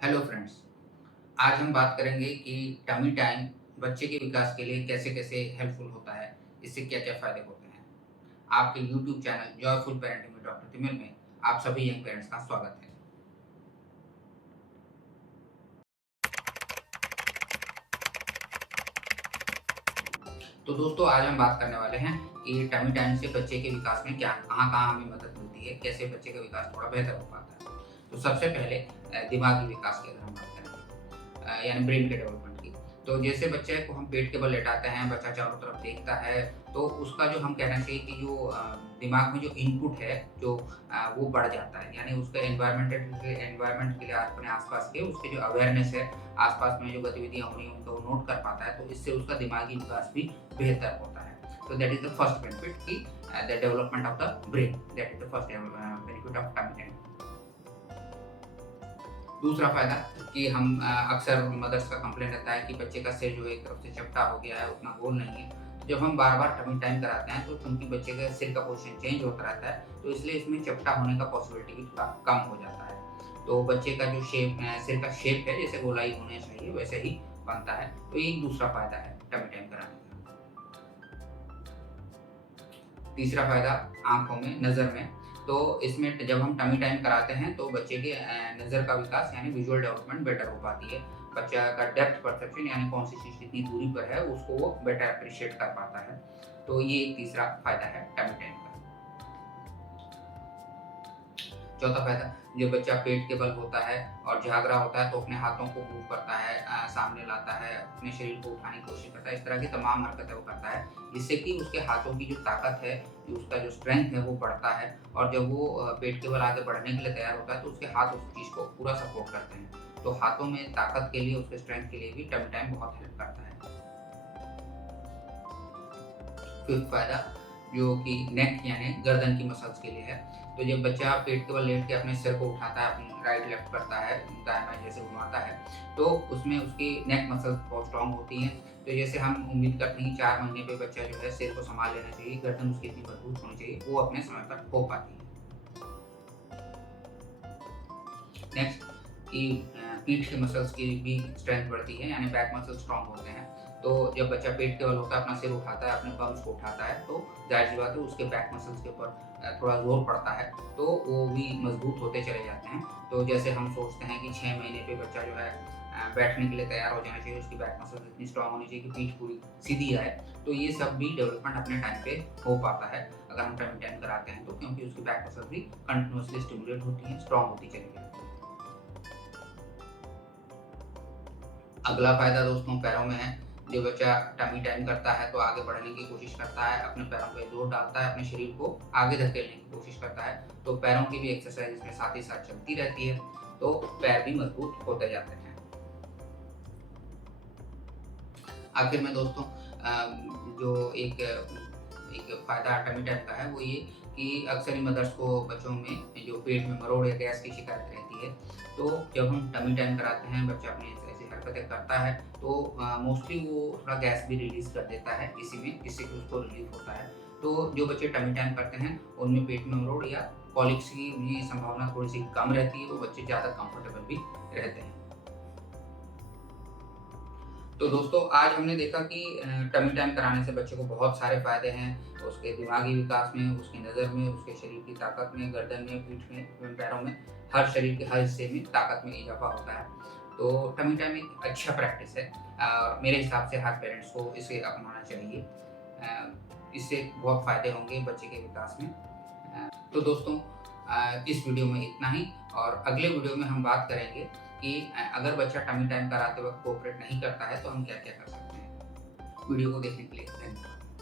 Hello friends. आज हम बात करेंगे कि टमी टाइम बच्चे के विकास के लिए कैसे-कैसे हेल्पफुल होता है, इससे क्या-क्या फ़ायदे होते हैं। आपके YouTube channel joyful parenting with doctor Timil में आप सभी यंग पेरेंट्स का स्वागत है। तो दोस्तों आज हम बात करने वाले हैं कि टमी टाइम से बच्चे के विकास में क्या कहाँ-कहाँ हमें मदद मिलती है, कैसे बच्चे का विकास थोड़ा बेहतर हो पाता है। तो सबसे पहले दिमागी विकास की अगर हम बात करें यानी ब्रेन के डेवलपमेंट की। तो जैसे बच्चे को हम पेट के बल लेटाते हैं, बच्चा चारों तरफ देखता है, तो उसका जो हम कहना चाहिए कि जो दिमाग में जो इनपुट है, जो वो बढ़ जाता है। यानी उसका एनवायरनमेंट के लिए अपने आस-पास के उसके जो अवेयरनेस है, आस-पास में जो गतिविधियाँ हो रही हैं, उनको वो नोट कर पाता है, तो इससे उसका दिमागी विकास भी बेहतर होता है। तो that is the first benefit कि the development of the brain, that is the first benefit of tummy time. दूसरा फ़ायदा कि हम अक्सर मदर्स का कंप्लेंट रहता है कि बच्चे का सिर जो है एक तरफ से चपटा हो गया है, उतना गोल नहीं है। तो जब हम बार-बार टमी टाइम कराते हैं तो चूँकि बच्चे का सिर का पोज़ीशन चेंज होता रहता है, तो इसलिए इसमें चपटा होने का पॉसिबिलिटी भी थोड़ा कम हो जाता है। तो बच्चे का जो सिर का शेप है, जैसे गोलाई होना चाहिए वैसे ही बनता है। तो ये एक दूसरा फ़ायदा है टमी टाइम कराने का। तीसरा फ़ायदा आँखों में, नज़र में। तो इसमें जब हम टमी टाइम कराते हैं तो बच्चे के नज़र का विकास यानी विज़ुअल डेवलपमेंट बेटर हो पाती है। बच्चा का डेप्थ परसेप्शन यानी कौन-सी चीज़ कितनी दूरी पर है उसको वो बेटर एप्रिशिएट कर पाता है। तो ये एक तीसरा फ़ायदा है टमी टाइम का। चौथा फ़ायदा, जब बच्चा पेट के बल होता है और जाग रहा होता है तो अपने हाथों को मूव करता है, सामने लाता है, अपने शरीर को उठाने की कोशिश करता है, इस तरह की तमाम हरकतें वो करता है, जिससे कि उसके हाथों की जो ताकत है, जो उसका जो स्ट्रेंथ है वो बढ़ता है और जब वो पेट के बल आगे बढ़ने के लिए तैयार होता है तो उसके हाथ उस चीज़ को पूरा सपोर्ट करते हैं। तो हाथों में ताकत के लिए, उसके स्ट्रेंथ के लिए भी टमी टाइम बहुत हेल्प करता है। फिफ्थ फ़ायदा जो कि नेक यानी गर्दन की मसल्स के लिए है। तो जब बच्चा पेट के बल लेट के अपने सिर को उठाता है, अपनी राइट लेफ्ट करता है, दाएँ-बाएँ जैसे घुमाता है, तो उसमें उसकी नेक मसल्स बहुत स्ट्रॉन्ग होती हैं। तो जैसे हम उम्मीद करते हैं कि 4 महीने पे बच्चा जो है सिर को सँभाल लेना चाहिए, गर्दन उसकी इतनी मजबूत होनी चाहिए, वो अपने समय पर हो पाती है। नेक्स्ट कि पीठ के मसल्स की भी स्ट्रेंथ बढ़ती है यानी बैक मसल स्ट्रॉन्ग होते हैं। तो जब बच्चा पेट के बल होता है, अपना सिर उठाता है, अपने पल्स को उठाता है, तो ज़ाहिर-सी बात है उसके बैक मसल्स के ऊपर थोड़ा ज़ोर पड़ता है, तो वो भी मजबूत होते चले जाते हैं। तो जैसे हम सोचते हैं कि 6 महीने पे बच्चा जो है बैठने के लिए तैयार हो जाना चाहिए, उसकी बैक मसल्स इतनी स्ट्रॉन्ग होनी चाहिए कि पीठ पूरी सीधी आए। तो ये सब भी डेवलपमेंट अपने टाइम पे हो पाता है, अगर हम टमी टाइम कराते हैं तो, क्योंकि उसकी बैक मसल्स भी कंटीन्यूअसली स्टिमुलेट होती हैं, स्ट्रॉन्ग होती चली जाती हैं। अगला फ़ायदा दोस्तों पैरों में है। जो बच्चा टमी टाइम करता है तो आगे बढ़ने की कोशिश करता है, अपने पैरों पे ज़ोर डालता है, अपने शरीर को आगे धकेलने की कोशिश करता है, तो पैरों की भी एक्सरसाइज़ इसमें साथ ही साथ चलती रहती है, तो पैर भी मज़बूत होते जाते हैं। आखिर में दोस्तों जो एक फ़ायदा टमी टाइम का है वो ये कि अक्सर ही मदर्स को बच्चों में जो पेट में मरोड़ या गैस की शिकायत रहती है। तो जब हम टमी टाइम कराते हैं, बच्चा अपनी ऐसी-ऐसी हरकतें करता है तो मोस्टली वो थोड़ा गैस भी रिलीज़ कर देता है इसी में, जिससे कि उसको रिलीफ़ होता है। तो जो बच्चे टमी टाइम करते हैं उनमें पेट में मरोड़ या कॉलिक्स की भी संभावना थोड़ी-सी कम रहती है, वो बच्चे ज़्यादा कंफर्टेबल भी रहते हैं। तो दोस्तों आज हमने देखा कि टमी टाइम कराने से बच्चे को बहुत सारे फ़ायदे हैं। उसके दिमागी विकास में, उसकी नज़र में, उसके शरीर की ताकत में, गर्दन में, पीठ में, पैरों में, हर शरीर के हर हिस्से में ताकत में इज़ाफ़ा होता है। तो टमी टाइम एक अच्छा प्रैक्टिस है और मेरे हिसाब से हर पेरेंट्स को इसे अपनाना चाहिए। इससे बहुत फ़ायदे होंगे बच्चे के विकास में। तो दोस्तों इस वीडियो में इतना ही और अगले वीडियो में हम बात करेंगे कि अगर बच्चा टमी टाइम कराते वक़्त कोऑपरेट नहीं करता है तो हम क्या-क्या कर सकते हैं। वीडियो को देखने के लिए धन्यवाद।